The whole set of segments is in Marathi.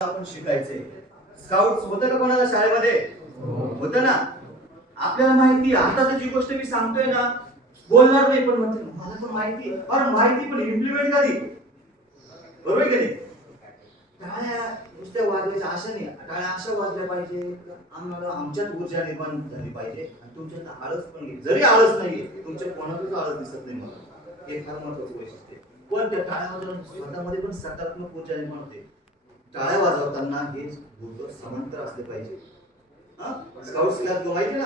आपण शिकायचंय. स्काउट्स होतं का कोणाला शाळेमध्ये? होतं ना. आपल्याला माहिती आहे, आता जी गोष्ट मी सांगतोय ना, बोलणार नाही पण म्हणते मला पण माहिती आहे. अरे माहिती पण इम्प्लिमेंट कधी? बरोबर आहे की नाही? टाळ्या नुसत्या वाजवायच्या आशा नाही, टाळ्या अशा वाजल्या पाहिजे आम्हाला आमच्यात ऊर्जा निर्माण झाली पाहिजे आणि तुमच्यात आळस पण येईल. जरी आळस नाहीये तुमच्या कोणातच आळस दिसत नाही मला, हे फार महत्वाचं वैशिष्ट्य आहे. पण त्या टाळ्या वाजवून स्वतःमध्ये पण सकारात्मक ऊर्जा निर्माण होते. टाळ्या वाजवताना हे बोलतो समांतर असले पाहिजे. हा स्काउट्स क्लब गो माहिती ना,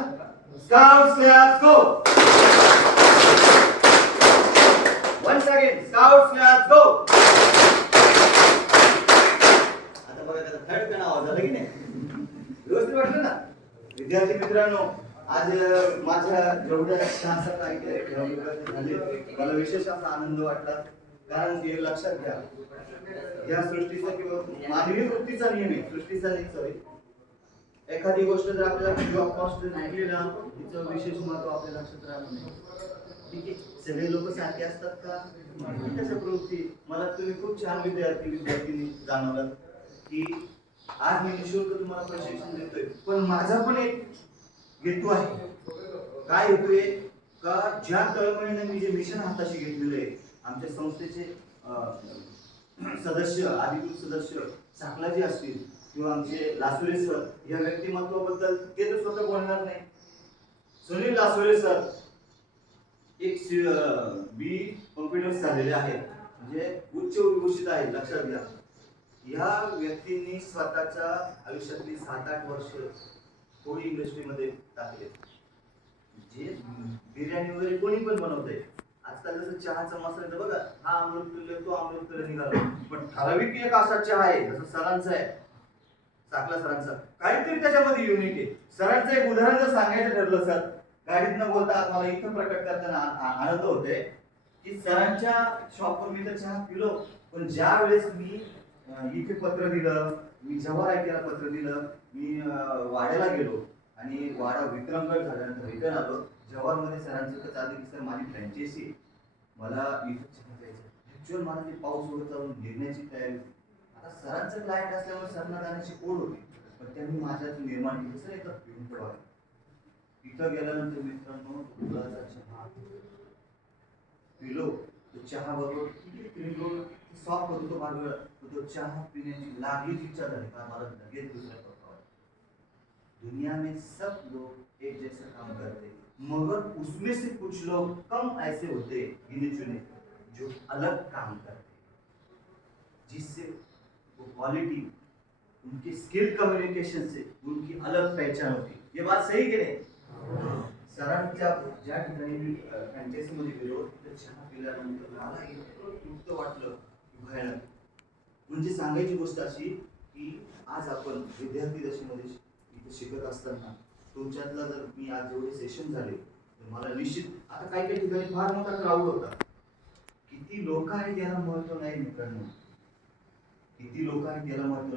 scouts club go. Once again scouts club go. आता बघा त्याचा थर्ड पण आवाज आला की नाही, व्यवस्थित वाटलं ना विद्यार्थी मित्रांनो? आज माझ्या जेवढ्या 6-7 झाले मला विशेष असा आनंद वाटला. कारण हे लक्षात घ्या, या सृष्टीचा किंवा मानवी वृत्तीचा नियम आहे, सृष्टीचा नाही सॉरी. एखादी गोष्ट जर आपल्याला फ्री ऑफ कॉस्ट ऐकली ना, तिचं विशेष महत्व आपल्या लक्षात राहत नाही. ठीक आहे, सगळे लोक सारखे असतात का? त्याच्या प्रवृत्ती मला तुम्ही खूप छान विद्यार्थी जाणवलं की आज मी निशुल्क तुम्हाला प्रशिक्षण देतोय, पण माझा पण एक हेतू आहे. काय हेतू आहे का? ज्या तळमळीने मी जे मिशन हाताशी घेतलेलं आहे, आमच्या संस्थेचे सदस्य, अधिकृत सदस्य साकलाजी असतील किंवा आमचे लासुरे सर, या व्यक्तिमत्वाबद्दल ते तर स्वतः बोलणार नाही. सुनील लासुरे सर एक बी कॉम्प्युटर झालेले आहेत, म्हणजे उच्च विभूषित आहे, लक्षात घ्या. या व्यक्तींनी स्वतःच्या आयुष्यातली 7-8 वर्ष थोडी इंडस्ट्रीमध्ये टाकले. जे बिर्याणी वगैरे कोणी पण बनवते. आजकाल जसं चहाचा मसाला तर बघा, हा अमृत तुल्य तो अमृत तुल्य निघाला, पण ठराविक एक असा चहा आहे जसं सरांचा आहे, साकला सरांचा, काहीतरी त्याच्यामध्ये युनिक आहे. सरांचं एक उदाहरण जर सांगायचं ठरलं सर, गाडीत न बोलता मला इथं प्रकट करताना आनंद होतोय की सरांच्या शॉपवर मी तर चहा पिलो, पण ज्या वेळेस मी इथे पत्र दिलं, मी जव्हार आयटीला पत्र दिलं, मी वाड्याला गेलो आणि वाडा विक्रमगड झाल्यानंतर रिटर्न आलो, जव्हारमध्ये सरांचं चालू की सर माझी फ्रँचायसी, मला इथं चहा प्यायचं. ऍक्च्युअल मला ते पाऊस वगैरे चालून निघण्याची तयारी. आता सरांचं क्लायंट असल्यामुळे सरांना जाण्याची ओढ होती, पण त्यांनी माझ्यात निर्माण केली, सर एकदा पिऊन पडवा. तिथं गेल्यानंतर मित्रांनो दुधाचा चहा पिलो. तो चहा बरोबर सॉफ्ट होतो तो भाग, तो चहा पिण्याची लागलीच इच्छा झाली का मला लगेच दुसऱ्या पत्तावर. दुनिया में सब लोग एक जैसा काम करते, मगर उसमें से कुछ लोग कम ऐसे होते गिने चुने जो अलग काम करते, जिससे वो क्वालिटी उनकी स्किल कम्युनिकेशन से उनकी अलग पहचान होती. ये बात सही की नाही? सरांच्या ज्या ठिकाणी मी फ्रँचायसीमध्ये गेलो तिथे चहा पिल्यानंतर मला इतकं तृप्त वाटलं की भयानक. म्हणजे सांगायची गोष्ट अशी की आज आपण विद्यार्थी दशेमध्ये इथे शिकत असताना तुमच्यातला जर मी आज जेवढे सेशन झाले तर मला निश्चित, आता काही काही ठिकाणी फार मोठा क्राऊड होता, किती लोक आहेत याला महत्व नाही मित्रांनो, किती लोक आहेत याला महत्व नाही.